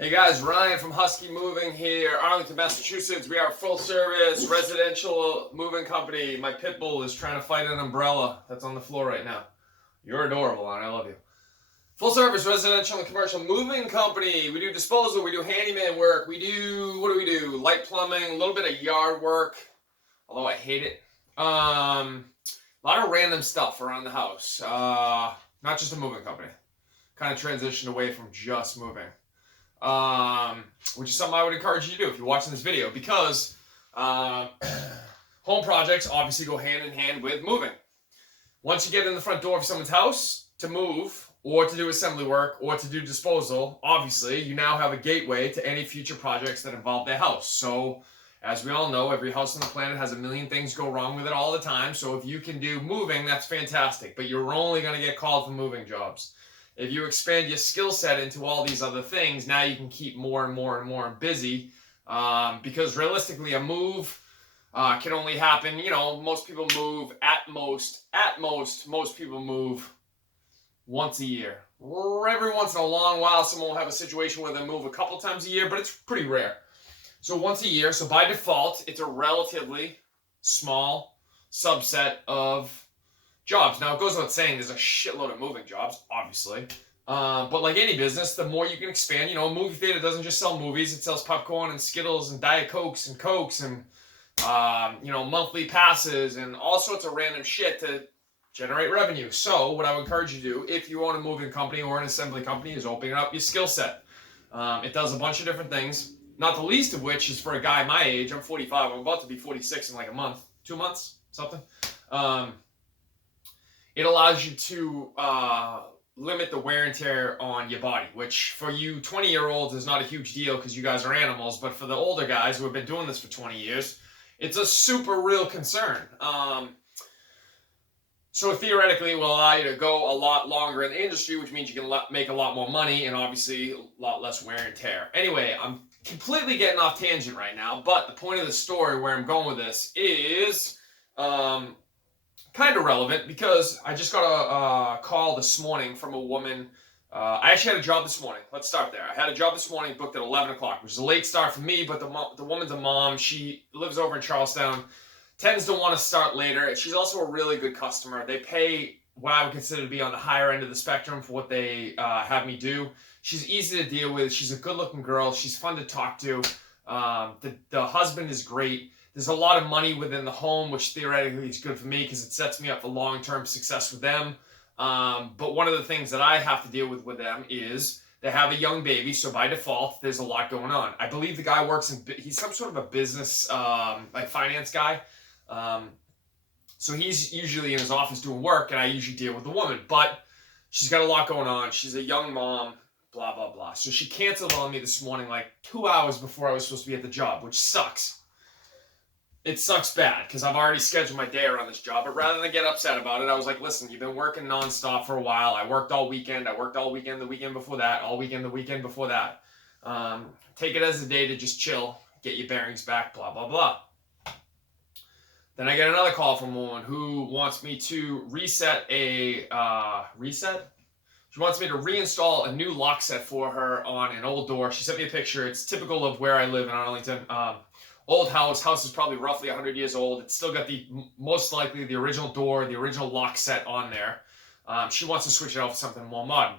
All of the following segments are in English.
Hey guys, Ryan from Husky Moving here, Arlington, Massachusetts. We are a full service residential moving company. My pit bull is trying to fight an umbrella that's on the floor right now. You're adorable, and I love you. Full service residential and commercial moving company. We do disposal, we do handyman work, what do we do? Light plumbing, a little bit of yard work, although I hate it. A lot of random stuff around the house. Not just a moving company. Kind of transitioned away from just moving. Which is something I would encourage you to do if you're watching this video, because home projects obviously go hand in hand with moving. Once you get in the front door of someone's house to move or to do assembly work or to do disposal, obviously you now have a gateway to any future projects that involve their house. So as we all know, every house on the planet has a million things go wrong with it all the time. So if you can do moving, that's fantastic, but you're only going to get called for moving jobs. If you expand your skill set into all these other things, now you can keep more and more and more busy, because realistically a move can only happen, most people move most people move once a year. Every once in a long while someone will have a situation where they move a couple times a year, but it's pretty rare. So once a year, so by default, it's a relatively small subset of jobs. Now, it goes without saying there's a shitload of moving jobs, obviously. But like any business, the more you can expand, a movie theater doesn't just sell movies, it sells popcorn and Skittles and Diet Cokes and Cokes and, monthly passes and all sorts of random shit to generate revenue. So what I would encourage you to do, if you own a moving company or an assembly company, is open up your skill set. It does a bunch of different things, not the least of which is for a guy my age. I'm 45. I'm about to be 46 in like a month, 2 months, something. It allows you to limit the wear and tear on your body, which for you 20-year-olds is not a huge deal because you guys are animals, but for the older guys who have been doing this for 20 years, it's a super real concern. So theoretically, it will allow you to go a lot longer in the industry, which means you can make a lot more money and obviously a lot less wear and tear. Anyway, I'm completely getting off tangent right now, but the point of the story, where I'm going with this, is kind of relevant, because I just got a call this morning from a woman. I actually had a job this morning. Let's start there. I had a job this morning booked at 11 o'clock, which is a late start for me, but the woman's a mom. She lives over in Charlestown, tends to want to start later. She's also a really good customer. They pay what I would consider to be on the higher end of the spectrum for what they have me do. She's easy to deal with. She's a good-looking girl. She's fun to talk to. The husband is great. There's a lot of money within the home, which theoretically is good for me because it sets me up for long-term success with them. But one of the things that I have to deal with them is they have a young baby, so by default, there's a lot going on. I believe the guy he's some sort of a business, like finance guy. So he's usually in his office doing work, and I usually deal with the woman. But she's got a lot going on. She's a young mom, blah, blah, blah. So she canceled on me this morning like 2 hours before I was supposed to be at the job, which sucks. It sucks bad because I've already scheduled my day around this job. But rather than get upset about it, I was like, listen, you've been working nonstop for a while. I worked all weekend. I worked all weekend the weekend before that, all weekend the weekend before that. Take it as a day to just chill, get your bearings back, blah, blah, blah. Then I get another call from a woman who wants me to reset She wants me to reinstall a new lock set for her on an old door. She sent me a picture. It's typical of where I live in Arlington. Old house is probably roughly 100 years old. It's still got most likely the original door, the original lock set on there. She wants to switch it out for something more modern.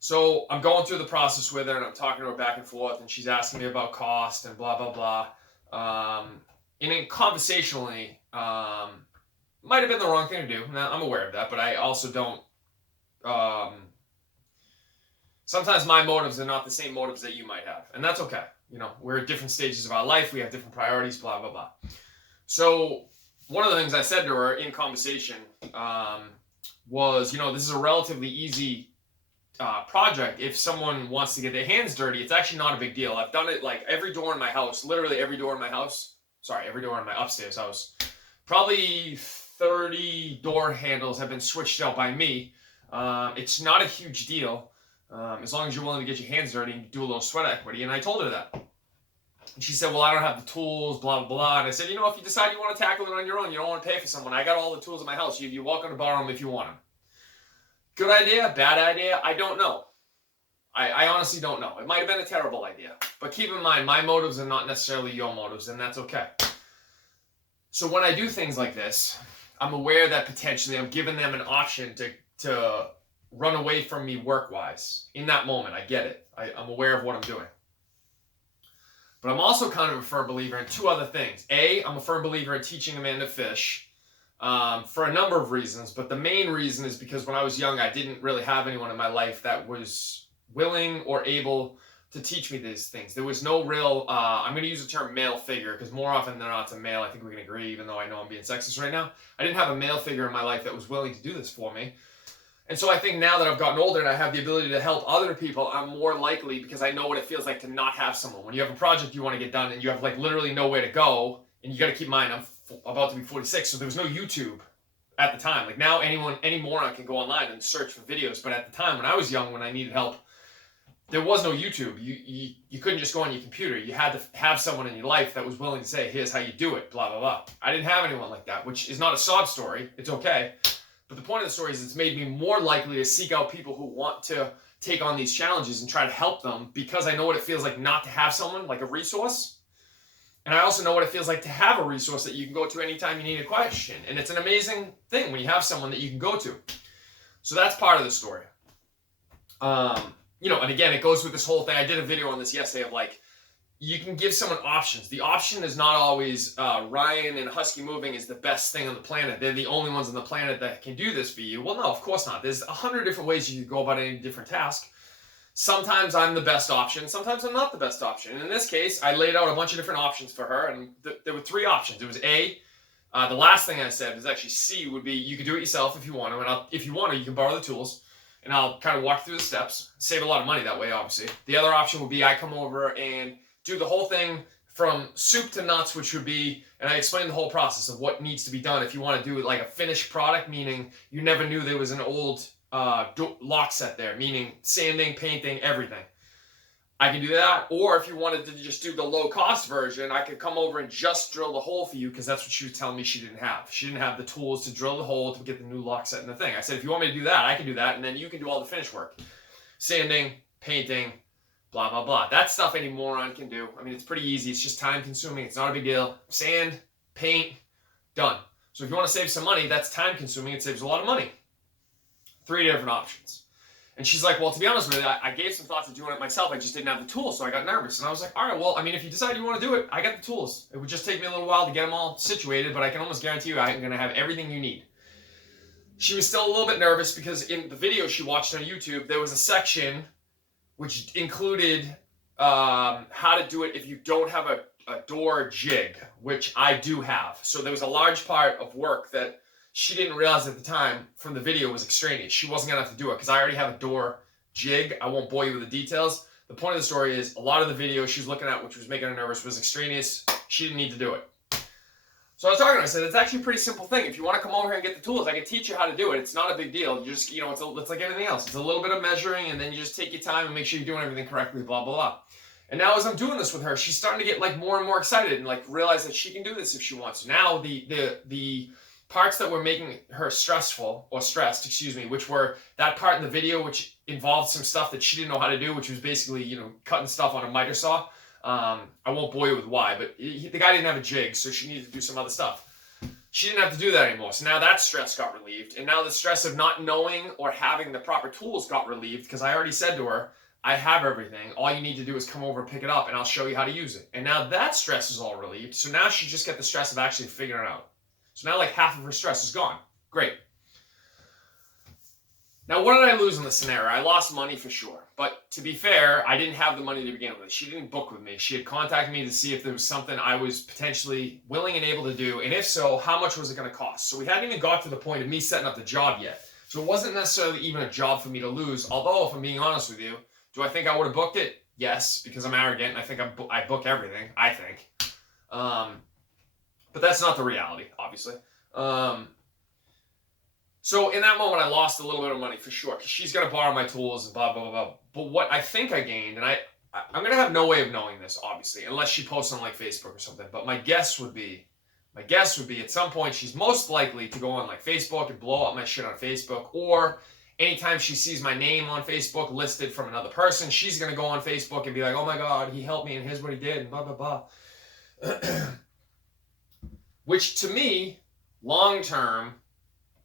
So I'm going through the process with her, and I'm talking to her back and forth, and she's asking me about cost and blah, blah, blah. And then conversationally, might have been the wrong thing to do. Now, I'm aware of that, but I also don't. Sometimes my motives are not the same motives that you might have, and that's okay. We're at different stages of our life. We have different priorities, blah, blah, blah. So one of the things I said to her in conversation was, this is a relatively easy project. If someone wants to get their hands dirty, it's actually not a big deal. I've done it like every door in my house, literally every door in my upstairs house. Probably 30 door handles have been switched out by me. It's not a huge deal. As long as you're willing to get your hands dirty and do a little sweat equity. And I told her that. And she said, well, I don't have the tools, blah, blah, blah. And I said, if you decide you want to tackle it on your own, you don't want to pay for someone, I got all the tools in my house. You're welcome to borrow them if you want them. Good idea, bad idea, I don't know. I honestly don't know. It might have been a terrible idea. But keep in mind, my motives are not necessarily your motives, and that's okay. So when I do things like this, I'm aware that potentially I'm giving them an option to run away from me work-wise. In that moment, I get it. I'm aware of what I'm doing. But I'm also kind of a firm believer in two other things. A, I'm a firm believer in teaching a man to fish for a number of reasons. But the main reason is because when I was young, I didn't really have anyone in my life that was willing or able to teach me these things. There was no real, I'm going to use the term male figure because more often than not it's a male. I think we can agree, even though I know I'm being sexist right now. I didn't have a male figure in my life that was willing to do this for me. And so I think now that I've gotten older and I have the ability to help other people, I'm more likely, because I know what it feels like to not have someone. When you have a project you want to get done and you have like literally nowhere to go, and you got to keep in mind, I'm about to be 46, so there was no YouTube at the time. Like now any moron can go online and search for videos. But at the time when I was young, when I needed help, there was no YouTube. You couldn't just go on your computer. You had to have someone in your life that was willing to say, here's how you do it, blah, blah, blah. I didn't have anyone like that, which is not a sob story. It's okay. But the point of the story is it's made me more likely to seek out people who want to take on these challenges and try to help them, because I know what it feels like not to have someone, like a resource. And I also know what it feels like to have a resource that you can go to anytime you need a question. And it's an amazing thing when you have someone that you can go to. So that's part of the story. And again, it goes with this whole thing. I did a video on this yesterday of like, you can give someone options. The option is not always Ryan and Husky Moving is the best thing on the planet. They're the only ones on the planet that can do this for you. Well, no, of course not. There's 100 different ways you can go about any different task. Sometimes I'm the best option. Sometimes I'm not the best option. And in this case, I laid out a bunch of different options for her. And there were three options. It was A, the last thing I said was actually C would be you can do it yourself if you want to. And if you want to, you can borrow the tools. And I'll kind of walk through the steps. Save a lot of money that way, obviously. The other option would be I come over and do the whole thing from soup to nuts, which would be, and I explain the whole process of what needs to be done if you want to do like a finished product, meaning you never knew there was an old lock set there, meaning sanding, painting, everything. I can do that. Or if you wanted to just do the low cost version, I could come over and just drill the hole for you, because that's what she was telling me she didn't have. She didn't have the tools to drill the hole to get the new lock set in the thing. I said, if you want me to do that, I can do that, and then you can do all the finish work. Sanding, painting, blah, blah, blah. That stuff any moron can do. I mean, it's pretty easy. It's just time consuming. It's not a big deal. Sand, paint, done. So if you want to save some money, that's time consuming. It saves a lot of money. 3 different options. And she's like, well, to be honest with you, I gave some thought to doing it myself. I just didn't have the tools, so I got nervous. And I was like, all right, well, I mean, if you decide you want to do it, I got the tools. It would just take me a little while to get them all situated, but I can almost guarantee you I'm going to have everything you need. She was still a little bit nervous because in the video she watched on YouTube, there was a section which included how to do it if you don't have a door jig, which I do have. So there was a large part of work that she didn't realize at the time from the video was extraneous. She wasn't going to have to do it because I already have a door jig. I won't bore you with the details. The point of the story is a lot of the video she was looking at, which was making her nervous, was extraneous. She didn't need to do it. So I was talking to her. I said, it's actually a pretty simple thing. If you want to come over here and get the tools, I can teach you how to do it. It's not a big deal. You just, it's like anything else. It's a little bit of measuring, and then you just take your time and make sure you're doing everything correctly, blah, blah, blah. And now as I'm doing this with her, she's starting to get like more and more excited and like realize that she can do this if she wants to. Now the parts that were making her stressed, which were that part in the video which involved some stuff that she didn't know how to do, which was basically, cutting stuff on a miter saw. I won't bore you with why, but the guy didn't have a jig, so she needed to do some other stuff. She didn't have to do that anymore, so now that stress got relieved, and now the stress of not knowing or having the proper tools got relieved, because I already said to her, I have everything. All you need to do is come over and pick it up, and I'll show you how to use it. And now that stress is all relieved, so now she just got the stress of actually figuring it out. So now like half of her stress is gone. Great. Now, what did I lose in this scenario? I lost money for sure. But to be fair, I didn't have the money to begin with. She didn't book with me. She had contacted me to see if there was something I was potentially willing and able to do. And if so, how much was it going to cost? So we hadn't even got to the point of me setting up the job yet. So it wasn't necessarily even a job for me to lose. Although, if I'm being honest with you, do I think I would have booked it? Yes, because I'm arrogant and I think I book everything, I think. But that's not the reality, obviously. So in that moment, I lost a little bit of money for sure, because she's going to borrow my tools and blah, blah, blah, blah. But what I think I gained, and I'm going to have no way of knowing this, obviously, unless she posts on like Facebook or something. But my guess would be at some point, she's most likely to go on like Facebook and blow up my shit on Facebook, or anytime she sees my name on Facebook listed from another person, she's going to go on Facebook and be like, oh my God, he helped me and here's what he did and blah, blah, blah. Which to me, long term,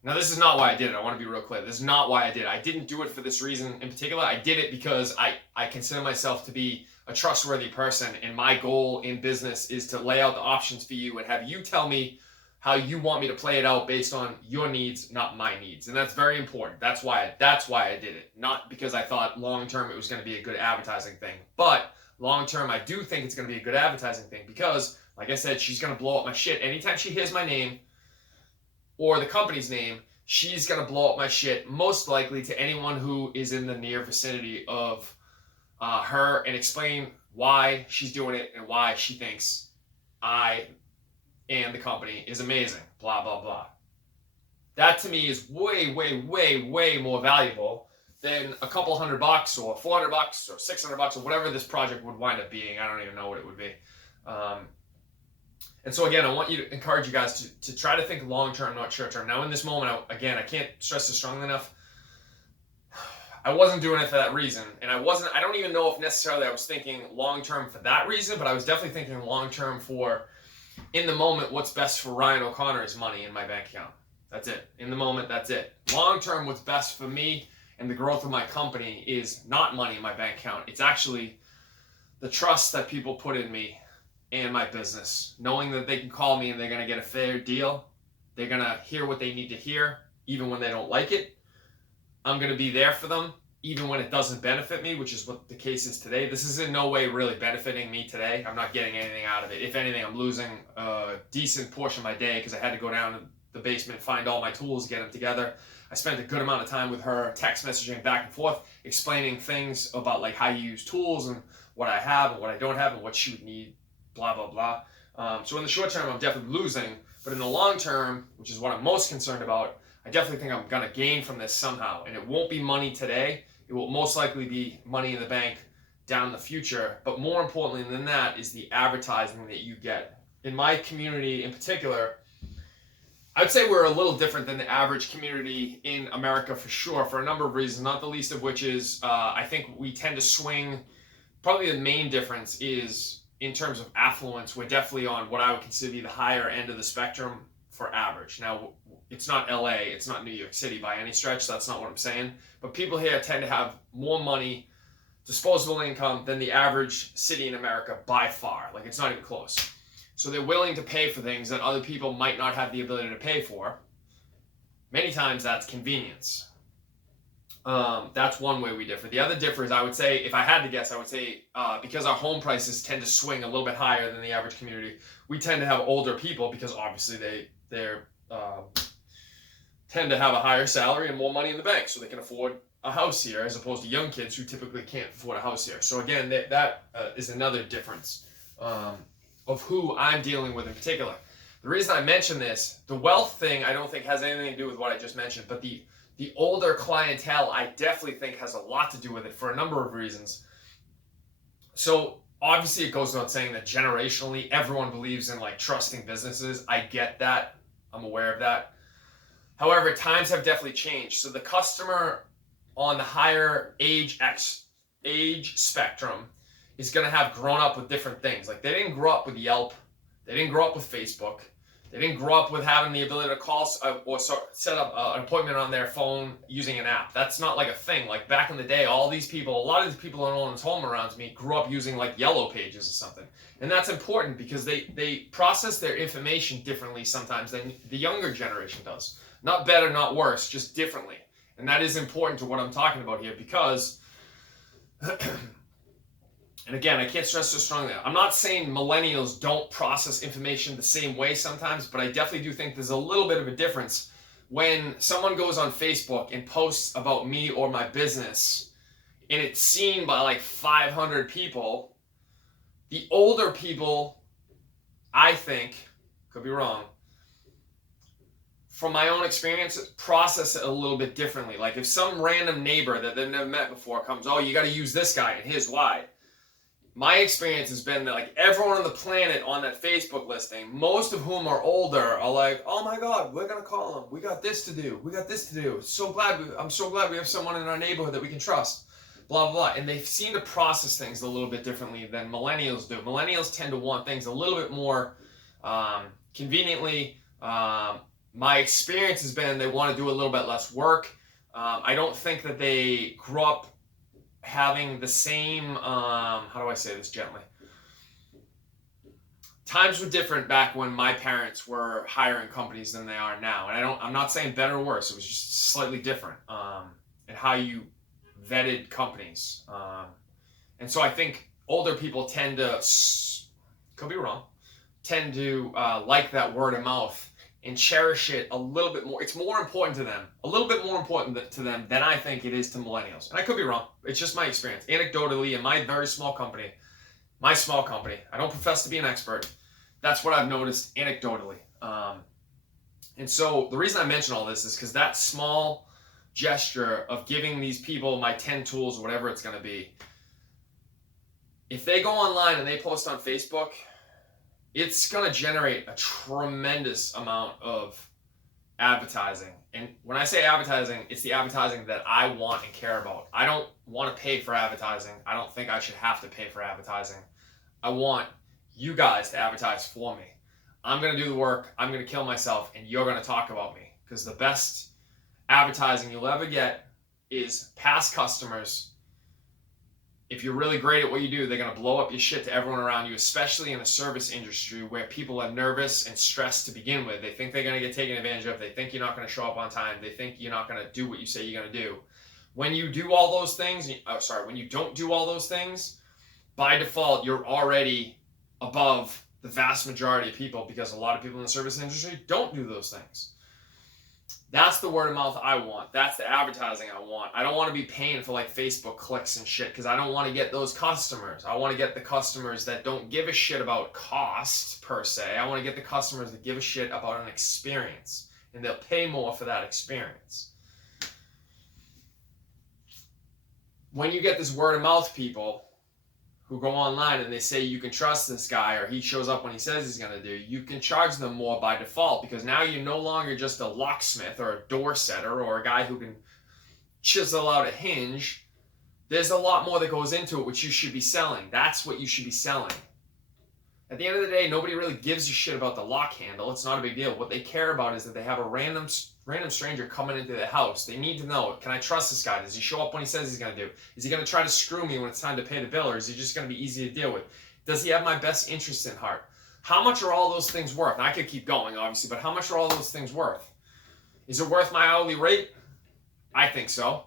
now this is not why I did it. I want to be real clear. This is not why I did it. I didn't do it for this reason in particular. I did it because I consider myself to be a trustworthy person, and my goal in business is to lay out the options for you and have you tell me how you want me to play it out based on your needs, not my needs. And that's very important. That's why I did it. Not because I thought long term it was going to be a good advertising thing. But long term, I do think it's going to be a good advertising thing because, like I said, she's going to blow up my shit. Anytime she hears my name or the company's name, she's going to blow up my shit, most likely to anyone who is in the near vicinity of her, and explain why she's doing it and why she thinks I and the company is amazing, blah, blah, blah. That to me is way, way, way, way more valuable than a couple $100 or $400 or $600 or whatever this project would wind up being. I don't even know what it would be. And so again, I want you to encourage you guys to try to think long-term, not short-term. Now in this moment, I can't stress this strongly enough. I wasn't doing it for that reason. And I don't even know if necessarily I was thinking long-term for that reason, but I was definitely thinking long-term for, in the moment, what's best for Ryan O'Connor is money in my bank account. That's it. In the moment, that's it. Long-term, what's best for me and the growth of my company is not money in my bank account. It's actually the trust that people put in me and my business, knowing that they can call me and they're going to get a fair deal. They're going to hear what they need to hear, even when they don't like it. I'm going to be there for them, even when it doesn't benefit me, which is what the case is today. This is in no way really benefiting me today. I'm not getting anything out of it. If anything, I'm losing a decent portion of my day because I had to go down to the basement, find all my tools, get them together. I spent a good amount of time with her, text messaging back and forth, explaining things about like how you use tools and what I have and what I don't have and what she would need, blah, blah, blah. So in the short term, I'm definitely losing. But in the long term, which is what I'm most concerned about, I definitely think I'm going to gain from this somehow. And it won't be money today. It will most likely be money in the bank down in the future. But more importantly than that is the advertising that you get. In my community in particular, I'd say we're a little different than the average community in America for sure, for a number of reasons, not the least of which is I think we tend to swing. Probably the main difference is in terms of affluence, we're definitely on what I would consider to be the higher end of the spectrum for average. Now, it's not LA, it's not New York City by any stretch, that's not what I'm saying. But people here tend to have more money, disposable income, than the average city in America by far. Like, it's not even close. So they're willing to pay for things that other people might not have the ability to pay for. Many times that's convenience. That's one way we differ. The other difference, I would say, if I had to guess, I would say because our home prices tend to swing a little bit higher than the average community, we tend to have older people because obviously they're tend to have a higher salary and more money in the bank, so they can afford a house here, as opposed to young kids who typically can't afford a house here. So again, that is another difference of who I'm dealing with in particular. The reason I mention this, the wealth thing, I don't think has anything to do with what I just mentioned, but the older clientele, I definitely think has a lot to do with it for a number of reasons. So obviously it goes without saying that generationally, everyone believes in like trusting businesses. I get that. I'm aware of that. However, times have definitely changed. So the customer on the higher age spectrum is going to have grown up with different things. Like they didn't grow up with Yelp. They didn't grow up with Facebook. They didn't grow up with having the ability to call or set up an appointment on their phone using an app. That's not like a thing. Like back in the day, a lot of these people in Owen's home around me grew up using like Yellow Pages or something. And that's important because they process their information differently sometimes than the younger generation does. Not better, not worse, just differently. And that is important to what I'm talking about here because, and again, I can't stress so strongly, I'm not saying millennials don't process information the same way sometimes, but I definitely do think there's a little bit of a difference when someone goes on Facebook and posts about me or my business and it's seen by like 500 people. The older people, I think, could be wrong, from my own experience, process it a little bit differently. Like if some random neighbor that they've never met before comes, oh, you got to use this guy and here's why. my experience has been that like everyone on the planet on that Facebook listing, most of whom are older, are like, oh my God, we're gonna call them. We got this to do. We got this to do. I'm so glad we have someone in our neighborhood that we can trust. Blah, blah, blah. And they seem to process things a little bit differently than millennials do. Millennials tend to want things a little bit more conveniently. My experience has been they want to do a little bit less work. I don't think that they grew up having the same, how do I say this gently? Times were different back when my parents were hiring companies than they are now. And I'm not saying better or worse. It was just slightly different in how you vetted companies. And so I think older people tend to, could be wrong, tend to like that word of mouth and cherish it a little bit more. It's more important to them, a little bit more important to them than I think it is to millennials. And I could be wrong. It's just my experience. Anecdotally, in my very small company, I don't profess to be an expert. That's what I've noticed anecdotally. And so the reason I mention all this is because that small gesture of giving these people my 10 tools, whatever it's going to be, if they go online and they post on Facebook, it's going to generate a tremendous amount of advertising. And when I say advertising, it's the advertising that I want and care about. I don't want to pay for advertising. I don't think I should have to pay for advertising. I want you guys to advertise for me. I'm going to do the work. I'm going to kill myself, and you're going to talk about me. Because the best advertising you'll ever get is past customers. If you're really great at what you do, they're going to blow up your shit to everyone around you, especially in the service industry where people are nervous and stressed to begin with. They think they're going to get taken advantage of. They think you're not going to show up on time. They think you're not going to do what you say you're going to do. When you do all those things, when you don't do all those things, by default, you're already above the vast majority of people because a lot of people in the service industry don't do those things. That's the word of mouth I want. That's the advertising I want. I don't want to be paying for like Facebook clicks and shit because I don't want to get those customers. I want to get the customers that don't give a shit about cost per se. I want to get the customers that give a shit about an experience, and they'll pay more for that experience. When you get this word of mouth people who go online and they say you can trust this guy or he shows up when he says he's going to do, you can charge them more by default because now you're no longer just a locksmith or a door setter or a guy who can chisel out a hinge. There's a lot more that goes into it, which you should be selling. That's what you should be selling. At the end of the day, nobody really gives a shit about the lock handle. It's not a big deal. What they care about is that they have a random stranger coming into their house. They need to know, can I trust this guy? Does he show up when he says he's going to do? Is he going to try to screw me when it's time to pay the bill, or is he just going to be easy to deal with? Does he have my best interests in heart? How much are all those things worth? And I could keep going, obviously, but how much are all those things worth? Is it worth my hourly rate? I think so.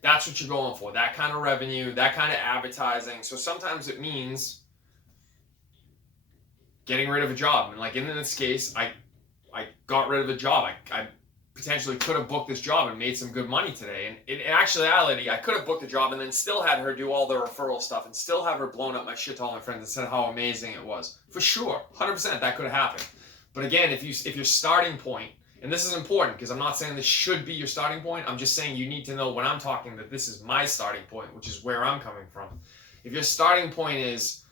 That's what you're going for, that kind of revenue, that kind of advertising. So sometimes it means getting rid of a job. And like in this case, I got rid of a job. I potentially could have booked this job and made some good money today. And in actuality, I could have booked a job and then still had her do all the referral stuff and still have her blown up my shit to all my friends and said how amazing it was. For sure, 100% that could have happened. But again, if your starting point, and this is important because I'm not saying this should be your starting point, I'm just saying you need to know when I'm talking that this is my starting point, which is where I'm coming from. If your starting point is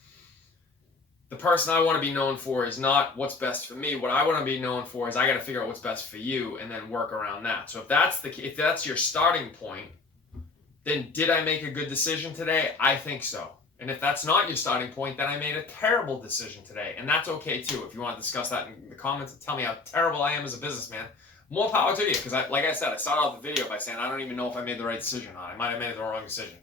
the person I want to be known for is not what's best for me. What I want to be known for is I got to figure out what's best for you and then work around that. So if that's your starting point, then did I make a good decision today? I think so. And if that's not your starting point, then I made a terrible decision today. And that's okay too. If you want to discuss that in the comments and tell me how terrible I am as a businessman, more power to you. Because like I said, I started off the video by saying I don't even know if I made the right decision or not. I might have made the wrong decision.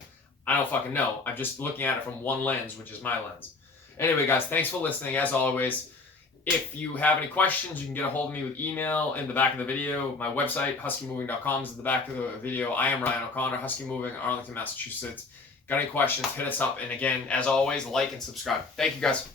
I don't fucking know. I'm just looking at it from one lens, which is my lens. Anyway, guys, thanks for listening. As always, if you have any questions, you can get a hold of me with email in the back of the video. My website, huskymoving.com, is in the back of the video. I am Ryan O'Connor, Husky Moving, Arlington, Massachusetts. Got any questions, hit us up. And again, as always, like and subscribe. Thank you, guys.